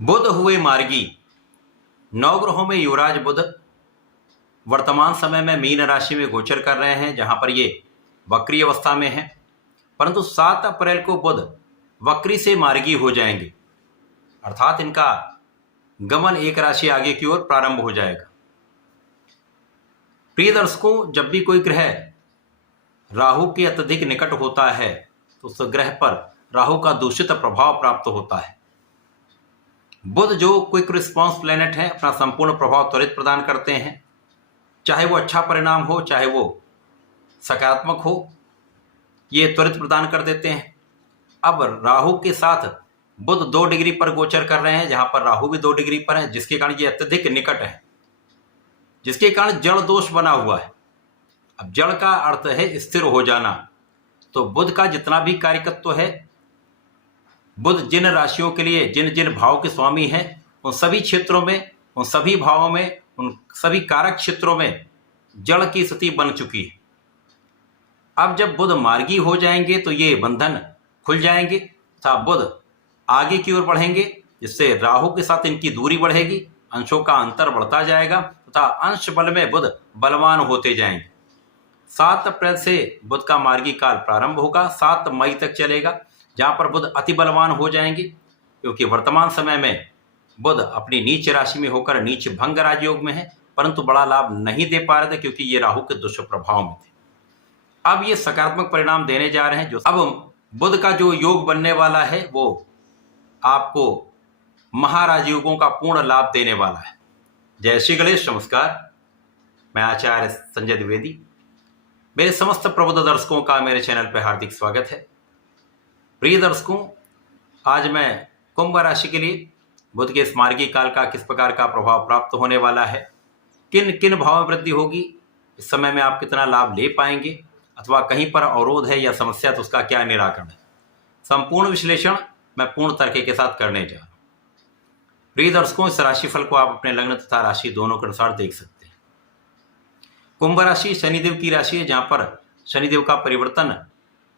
बुध हुए मार्गी। नवग्रहों में युवराज बुध वर्तमान समय में मीन राशि में गोचर कर रहे हैं, जहां पर ये वक्री अवस्था में है। परंतु 7 अप्रैल को बुध वक्री से मार्गी हो जाएंगे, अर्थात इनका गमन एक राशि आगे की ओर प्रारंभ हो जाएगा। प्रिय दर्शकों, जब भी कोई ग्रह राहु के अत्यधिक निकट होता है तो उस ग्रह पर राहु का दूषित प्रभाव प्राप्त होता है। बुध जो क्विक रिस्पांस प्लेनेट है, अपना संपूर्ण प्रभाव त्वरित प्रदान करते हैं, चाहे वो अच्छा परिणाम हो चाहे वो सकारात्मक हो, ये त्वरित प्रदान कर देते हैं। अब राहु के साथ बुध 2 डिग्री पर गोचर कर रहे हैं, जहां पर राहु भी 2 डिग्री पर है, जिसके कारण ये अत्यधिक निकट है, जिसके कारण जड़ दोष बना हुआ है। अब जड़ का अर्थ है स्थिर हो जाना, तो बुध का जितना भी कार्यकत्व है, बुध जिन राशियों के लिए जिन जिन भाव के स्वामी हैं, उन सभी क्षेत्रों में, उन सभी भावों में, उन सभी कारक क्षेत्रों में जड़ की स्थिति बन चुकी है। अब जब बुध मार्गी हो जाएंगे तो ये बंधन खुल जाएंगे तथा बुध आगे की ओर बढ़ेंगे, जिससे राहु के साथ इनकी दूरी बढ़ेगी, अंशों का अंतर बढ़ता जाएगा तथा अंश बल में बुध बलवान होते जाएंगे। 7 अप्रैल से बुध का मार्गी काल प्रारंभ होगा, 7 मई तक चलेगा, जहां पर बुध अति बलवान हो जाएंगे, क्योंकि वर्तमान समय में बुध अपनी नीच राशि में होकर नीच भंग राजयोग में है, परंतु बड़ा लाभ नहीं दे पा रहे थे क्योंकि ये राहु के दुष्प्रभाव में थे। अब ये सकारात्मक परिणाम देने जा रहे हैं। जो अब बुध का जो योग बनने वाला है वो आपको महाराजयोगों का पूर्ण लाभ देने वाला है। जय श्री गणेश। नमस्कार, मैं आचार्य संजय द्विवेदी। मेरे समस्त प्रबुद्ध दर्शकों का मेरे चैनल पर हार्दिक स्वागत है। प्रिय दर्शकों, आज मैं कुंभ राशि के लिए बुध के इस मार्गी काल का किस प्रकार का प्रभाव प्राप्त होने वाला है, किन किन भाव में वृद्धि होगी, इस समय में आप कितना लाभ ले पाएंगे, अथवा कहीं पर अवरोध है या समस्या तो उसका क्या निराकरण है, संपूर्ण विश्लेषण मैं पूर्ण तर्क के साथ करने जा रहा हूं। प्रिय दर्शकों, इस राशिफल को आप अपने लग्न तथा राशि दोनों के अनुसार देख सकते हैं। कुंभ राशि शनिदेव की राशि है, जहां पर शनिदेव का परिवर्तन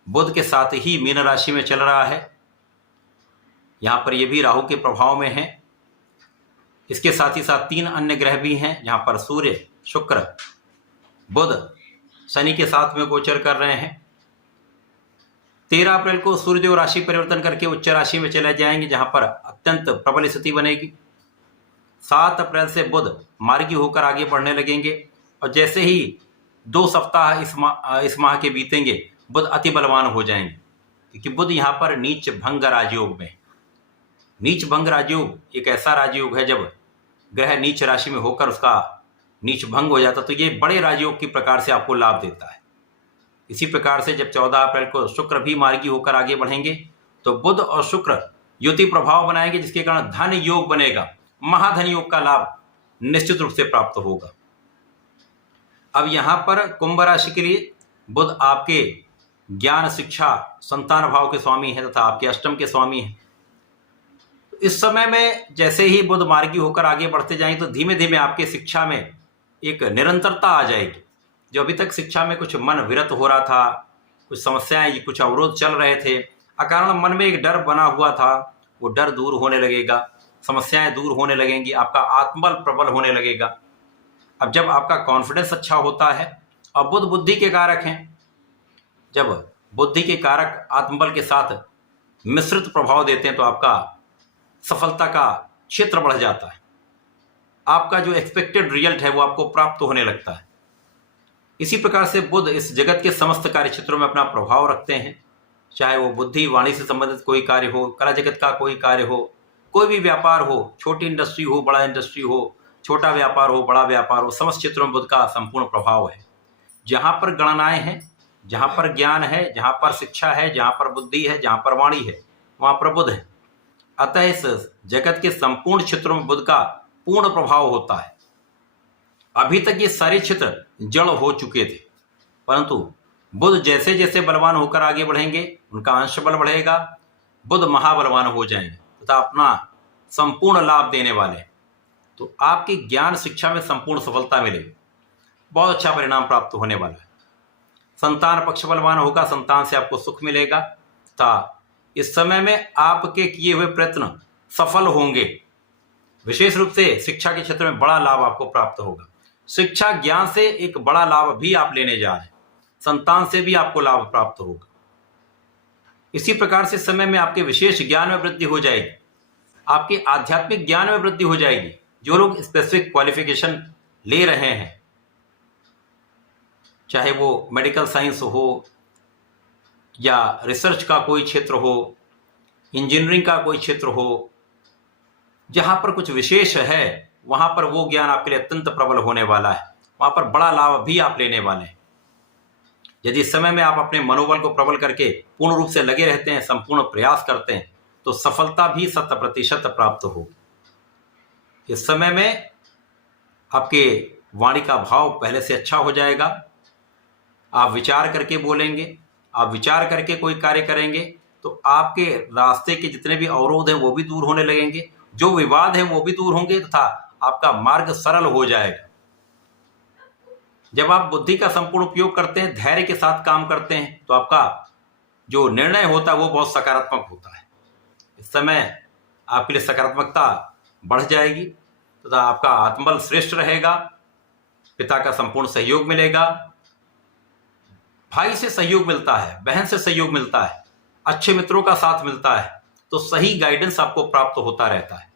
बुध के साथ ही मीन राशि में चल रहा है। यहां पर यह भी राहु के प्रभाव में है। इसके साथ ही साथ 3 अन्य ग्रह भी हैं, जहां पर सूर्य, शुक्र, बुध शनि के साथ में गोचर कर रहे हैं। 13 अप्रैल को सूर्यदेव राशि परिवर्तन करके उच्च राशि में चले जाएंगे, जहां पर अत्यंत प्रबल स्थिति बनेगी। 7 अप्रैल से बुध मार्गी होकर आगे बढ़ने लगेंगे, और जैसे ही 2 सप्ताह इस माह के बीतेंगे, बुध अति बलवान हो जाएंगे, क्योंकि बुध यहाँ पर नीच भंग राजयोग में। नीच भंग राजयोग एक ऐसा राजयोग है जब ग्रह नीच राशि में होकर उसका नीच भंग हो जाता, तो ये बड़े राजयोग की प्रकार से आपको लाभ देता है। इसी प्रकार से जब 14 अप्रैल को शुक्र भी मार्गी होकर आगे बढ़ेंगे, तो बुध और शुक्र युति प्रभाव बनाएंगे, जिसके कारण धन योग बनेगा, महाधन योग का लाभ निश्चित रूप से प्राप्त होगा। अब यहां पर कुंभ राशि के लिए बुध आपके ज्ञान, शिक्षा, संतान भाव के स्वामी हैं तथा आपके अष्टम के स्वामी हैं। इस समय में जैसे ही बुध मार्गी होकर आगे बढ़ते जाएंगे, तो धीमे धीमे आपके शिक्षा में एक निरंतरता आ जाएगी। जो अभी तक शिक्षा में कुछ मन विरत हो रहा था, कुछ समस्याएं, कुछ अवरोध चल रहे थे, अकारण मन में एक डर बना हुआ था, वो डर दूर होने लगेगा, समस्याएं दूर होने लगेंगी, आपका आत्मबल प्रबल होने लगेगा। अब जब आपका कॉन्फिडेंस अच्छा होता है, और बुध बुद्धि के कारक हैं, जब बुद्धि के कारक आत्मबल के साथ मिश्रित प्रभाव देते हैं, तो आपका सफलता का क्षेत्र बढ़ जाता है। आपका जो एक्सपेक्टेड रिजल्ट है वो आपको प्राप्त होने लगता है। इसी प्रकार से बुध इस जगत के समस्त कार्य क्षेत्रों में अपना प्रभाव रखते हैं, चाहे वो बुद्धि वाणी से संबंधित कोई कार्य हो, कला जगत का कोई कार्य हो, कोई भी व्यापार हो, छोटी इंडस्ट्री हो, बड़ा इंडस्ट्री हो, छोटा व्यापार हो, बड़ा व्यापार हो, समस्त क्षेत्रों में बुध का संपूर्ण प्रभाव है। जहां पर गणनाएं हैं, जहां पर ज्ञान है, जहां पर शिक्षा है, जहां पर बुद्धि है, जहां पर वाणी है, वहां पर बुध है। अतः इस जगत के संपूर्ण क्षेत्रों में बुध का पूर्ण प्रभाव होता है। अभी तक ये सारे क्षेत्र जड़ हो चुके थे, परंतु बुध जैसे जैसे बलवान होकर आगे बढ़ेंगे, उनका अंश बल बढ़ेगा, बुध महाबलवान हो जाएंगे तथा अपना संपूर्ण लाभ देने वाले हैं। तो आपकी ज्ञान शिक्षा में संपूर्ण सफलता मिलेगी, बहुत अच्छा परिणाम प्राप्त होने वाला है। संतान पक्ष बलवान होगा, संतान से आपको सुख मिलेगा तथा इस समय में आपके किए हुए प्रयत्न सफल होंगे। विशेष रूप से शिक्षा के क्षेत्र में बड़ा लाभ आपको प्राप्त होगा। शिक्षा ज्ञान से एक बड़ा लाभ भी आप लेने जा रहे हैं। संतान से भी आपको लाभ प्राप्त होगा। इसी प्रकार से समय में आपके विशेष ज्ञान में वृद्धि हो जाएगी, आपके आध्यात्मिक ज्ञान में वृद्धि हो जाएगी। जो लोग स्पेसिफिक क्वालिफिकेशन ले रहे हैं, चाहे वो मेडिकल साइंस हो या रिसर्च का कोई क्षेत्र हो, इंजीनियरिंग का कोई क्षेत्र हो, जहां पर कुछ विशेष है वहां पर वो ज्ञान आपके लिए अत्यंत प्रबल होने वाला है। वहां पर बड़ा लाभ भी आप लेने वाले हैं। यदि इस समय में आप अपने मनोबल को प्रबल करके पूर्ण रूप से लगे रहते हैं, संपूर्ण प्रयास करते हैं, तो सफलता भी 100% प्राप्त होगी। इस समय में आपके वाणी का भाव पहले से अच्छा हो जाएगा। आप विचार करके बोलेंगे, आप विचार करके कोई कार्य करेंगे तो आपके रास्ते के जितने भी अवरोध हैं वो भी दूर होने लगेंगे, जो विवाद हैं वो भी दूर होंगे तथा आपका मार्ग सरल हो जाएगा। जब आप बुद्धि का संपूर्ण उपयोग करते हैं, धैर्य के साथ काम करते हैं, तो आपका जो निर्णय होता है वो बहुत सकारात्मक होता है। इस समय आपके लिए सकारात्मकता बढ़ जाएगी तथा आपका आत्मबल श्रेष्ठ रहेगा। पिता का संपूर्ण सहयोग मिलेगा, भाई से सहयोग मिलता है, बहन से सहयोग मिलता है, अच्छे मित्रों का साथ मिलता है, तो सही गाइडेंस आपको प्राप्त होता रहता है।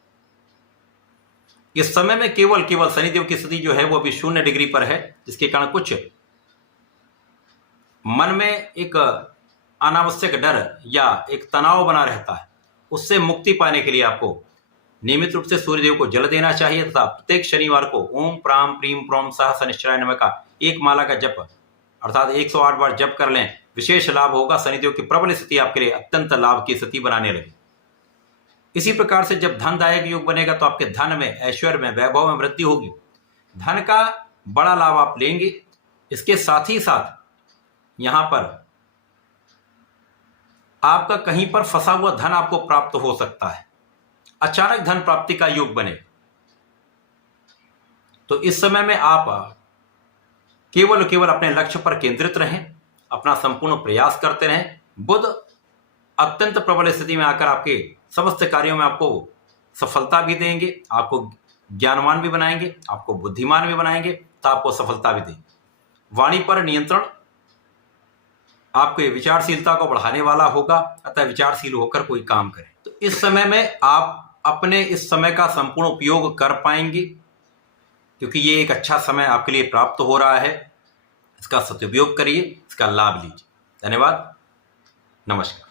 इस समय में केवल शनिदेव की स्थिति जो है वो अभी 0 डिग्री पर है, जिसके कारण कुछ मन में एक अनावश्यक डर या एक तनाव बना रहता है। उससे मुक्ति पाने के लिए आपको नियमित रूप से सूर्यदेव को जल देना चाहिए तथा प्रत्येक शनिवार को ओम प्राम प्रीम प्रोम सह शनिश्चराय नमः का एक माला का जप अर्थात 108 बार जप कर लें। विशेष लाभ होगा। शनिदेव की प्रबल स्थिति आपके लिए अत्यंत लाभ की स्थिति बनाने लगी। इसी प्रकार से जब धनदायक योग बनेगा तो आपके धन में, ऐश्वर्य में, वैभव में वृद्धि होगी। धन का बड़ा लाभ आप लेंगे। इसके साथ ही साथ यहां पर आपका कहीं पर फंसा हुआ धन आपको प्राप्त हो सकता है। अचानक धन प्राप्ति का योग बने तो इस समय में आप केवल अपने लक्ष्य पर केंद्रित रहें, अपना संपूर्ण प्रयास करते रहें। बुध अत्यंत प्रबल स्थिति में आकर आपके समस्त कार्यों में आपको सफलता भी देंगे, आपको ज्ञानवान भी बनाएंगे, आपको बुद्धिमान भी बनाएंगे, तो आपको सफलता भी देंगे। वाणी पर नियंत्रण आपके विचारशीलता को बढ़ाने वाला होगा, अतः विचारशील होकर कोई काम करें। तो इस समय में आप अपने इस समय का संपूर्ण उपयोग कर पाएंगे, क्योंकि ये एक अच्छा समय आपके लिए प्राप्त हो रहा है। इसका सदुपयोग करिए, इसका लाभ लीजिए। धन्यवाद, नमस्कार।